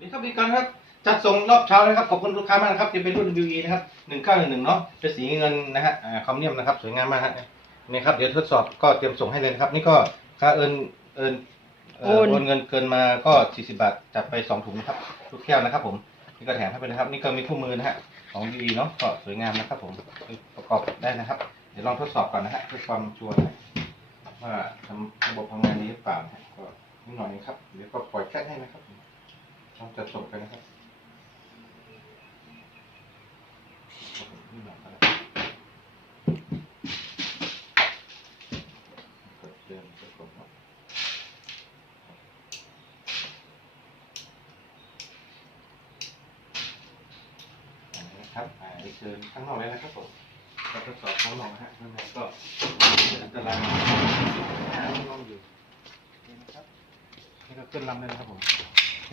นี่ครับมีการครับจัดส่งรอบเช้านะครับขอบคุณลูกค้ามากนะครับจะเป็นรุ่น WE นะครับ1911เนาะเป็นสีเงินนะฮะอ่าคอมเนียมนะครับสวยงามมากฮะนี่ครับเดี๋ยวทดสอบก็เตรียมส่งให้เลยนะครับ นี่ก็ค่าเอินเอินโอนเงินเกินมาก็40บาทจัดไป2ถุงนะครับทุกแก้วนะครับ ผมนี่ก็แถมให้ไปนะครับ นี่ก็มีคู่มือนะฮะของ WE เนาะก็สวยงามนะครับ ผมประกอบได้นะครับ เดี๋ยวลองทดสอบก่อนนะฮะเพื่อความชัวร์ว่าระบบทำงานดีหรือเปล่าก็นิดหน่อยนะครับเดี๋ยวก็ปล่อยแค่ให้นะครับ ลองจัดส่งกันนะครับนะครับอ่าเชิญข้างนอกเลยนะครับผมเราทดสอบข้างนอกนะฮะข้างในก็อันตรายข้างนอกอยู่นะครับนี่ก็ขึ้นลำเลยนะครับผม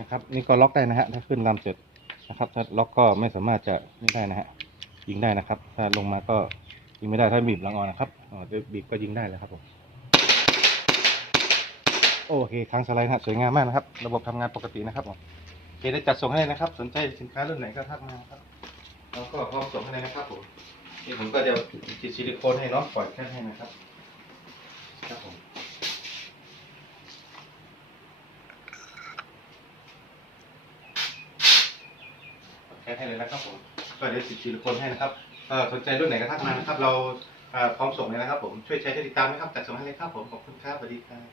นะครับ นี่ก็ล็อกได้นะฮะถ้าขึ้นลำเสร็จนะครับ ถ้าล็อกก็ไม่สามารถจะนี่ได้นะฮะยิงได้นะครับ ถ้าลงมาก็ยิงไม่ได้ถ้าบีบหลังออนนะครับอ๋อบีบก็ยิงได้เลยครับผมโอเคครั้งสไลด์นะฮะสวยงามมากนะครับ ระบบทำงานปกตินะครับผมโอเคได้จัดส่งให้นะครับ สนใจสินค้ารุ่นไหนก็ทักมาครับแล้วก็พร้อมส่งให้เลยนะครับผมนี่ผมก็จะติดซิลิโคนให้เนาะปล่อยแค่ให้นะครับครับผม แทนให้เลยนะครับผมก็เดี๋ยวสิบสี่คนให้นะครับก็สนใจรุ่นไหนก็ทักมานะครับ เราอ่าพร้อมส่งเลยนะครับผมช่วยใช้ให้ติดตามนะครับจัดส่งให้เลยครับผมขอบคุณครับสวัสดีครับ